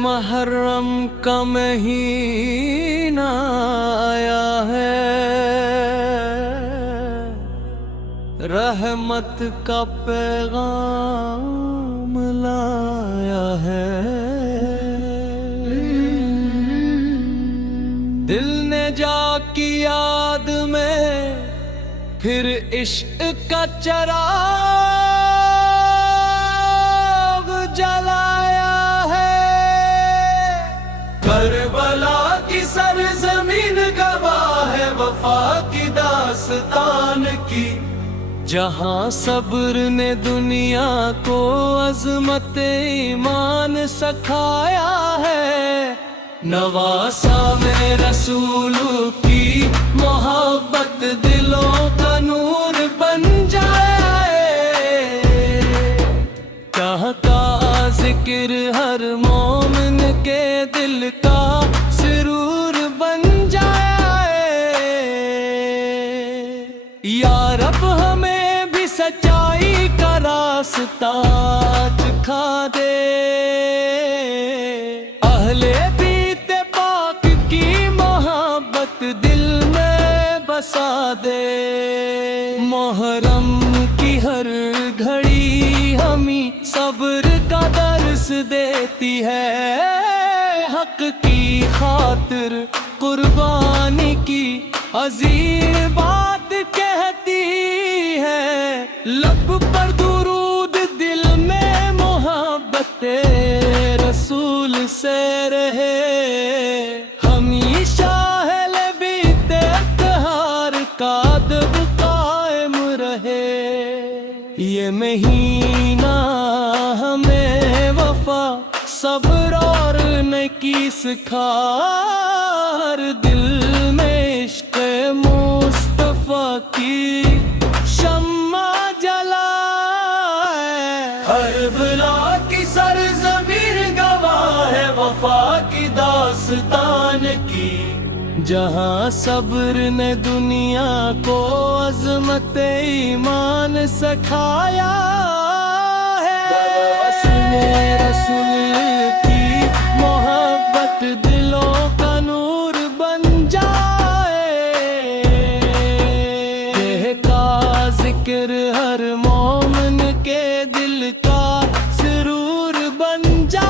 محرم کا مہینہ آیا ہے، رحمت کا پیغام لایا ہے۔ دل نے جا کی یاد میں پھر عشق کا چراغ جلایا ہے۔ کربلا کی سرزمین گواہ ہے وفا کی داستان کی، جہاں صبر نے دنیا کو عظمت ایمان سکھایا ہے۔ نواسا میں رسول کی محبت دلوں کا نور بن جائے، کہتا ذکر ہر مومن کے دل کا سرور بن جائے۔ یا رب ہمیں بھی سچائی کا راستہ دکھا دے، اہل بیت پاک کی محبت دل میں بسا دے۔ محرم کی ہر گھڑی ہمیں صبر کا درس دیتی ہے، حق کی خاطر قربانی کی عظیم بات کہتی ہے۔ لب پر درود دل میں محبت رسول سے رہے، ہمیشہ اہل بیت اطہار کا ادب قائم رہے۔ یہ مہینہ ہمیں وفا صبر اور نیکی سکھا، ہر دل میں عشق مصطفیٰ کی شمع جلائے۔ کربلا کی سرزمین گواہ ہے وفا کی داستان کی، جہاں صبر نے دنیا کو عظمت ایمان سکھایا ہے۔ رسول کی محبت دلوں کا نور بن جائے، کہتا ذکر ہر مومن کے دل کا سرور بن جائے۔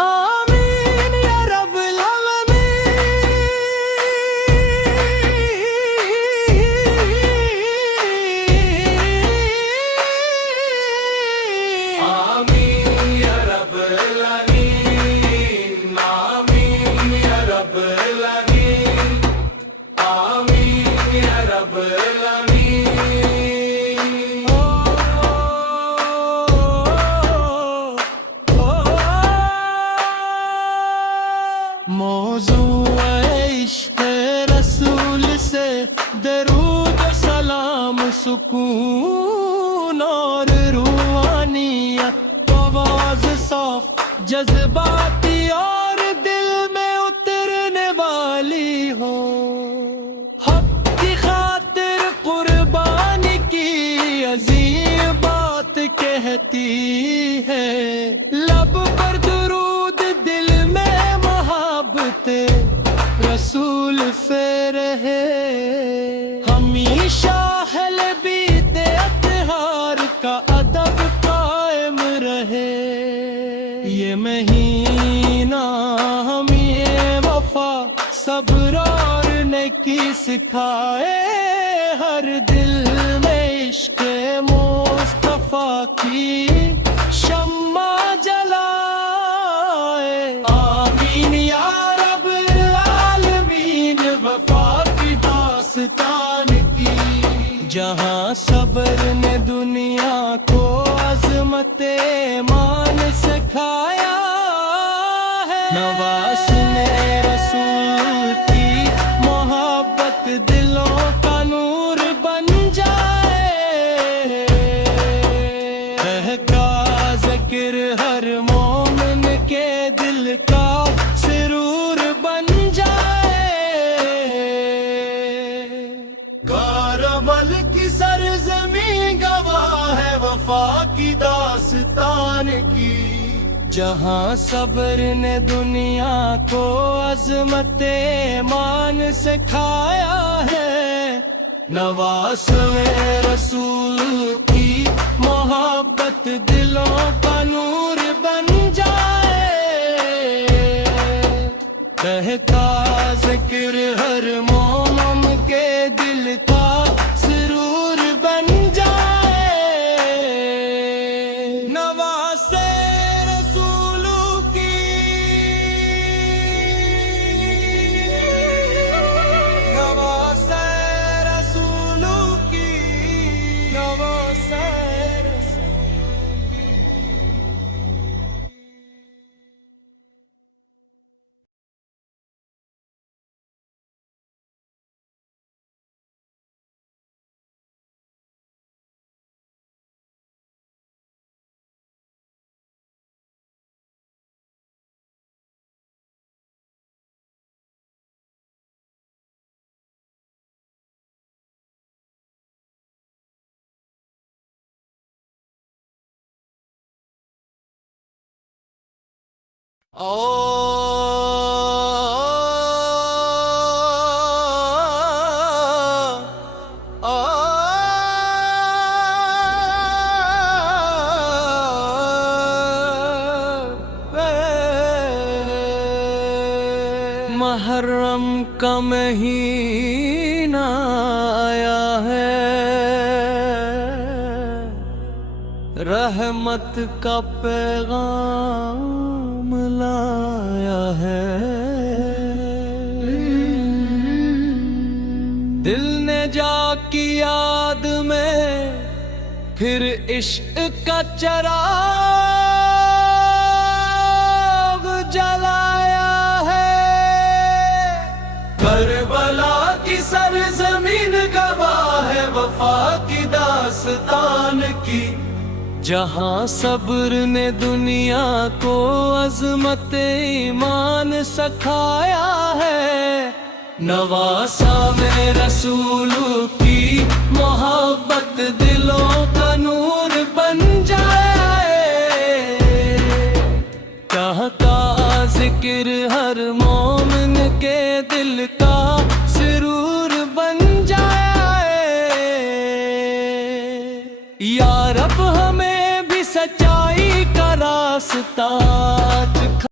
آمین یا رب العالمین، آمین یا رب العالمین، آمین یا رب العالمین، آمین یا رب العالمین۔ موضوع عشق رسول سے درود و سلام، سکون اور روحانیت، آواز صاف جذباتی اور دل میں اترنے والی ہو۔ حق کی خاطر قربانی کی عظیم بات کہتی ہے، لب پر درود دل میں محبت رسول سے رہے، ہمیشہ اہل بیت اطہار کا ادب قائم رہے۔ یہ مہینہ ہمیں وفا صبر اور نیکی سکھائے، ہر دل میں عشق مصطفیٰ کی شمع جلائے۔ آمین یا رب العالمین، وفا کی داستان کی، جہاں صبر نے دنیا دنیا کو عظمت ایمان سکھایا ہے، نواز نے رسول کی محبت دلوں کا نور بن جائے، کا ذکر ہر مومن کے دل کا سرور بن جائے، گارمل کی سرزمین گواہ ہے وفا کی داستان کی، جہاں صبر نے دنیا کو عظمت ایمان سکھایا ہے، نواسویں رسول کی محبت دلوں کا نور بن جائے، کہتا ذکر ہر مومن کے دل کا سرور بن جائے، نواسے رسول کی نواسے رسول کی نواسے محرم کا مہینہ آیا ہے، رحمت کا پیغام لایا ہے، دل نے جا کی یاد میں پھر عشق کا چراغ جلایا ہے، کربلا کی سرزمین گواہ ہے وفا کی داستان کی، جہاں صبر نے دنیا کو عظمت ایمان سکھایا ہے، نواسا میں رسول کی محبت دلوں کا نور بن جائے، کہتا ذکر ہر مومن کے دل کا سرور بن جائے، یا رب ہمیں بھی سچائی کا راستہ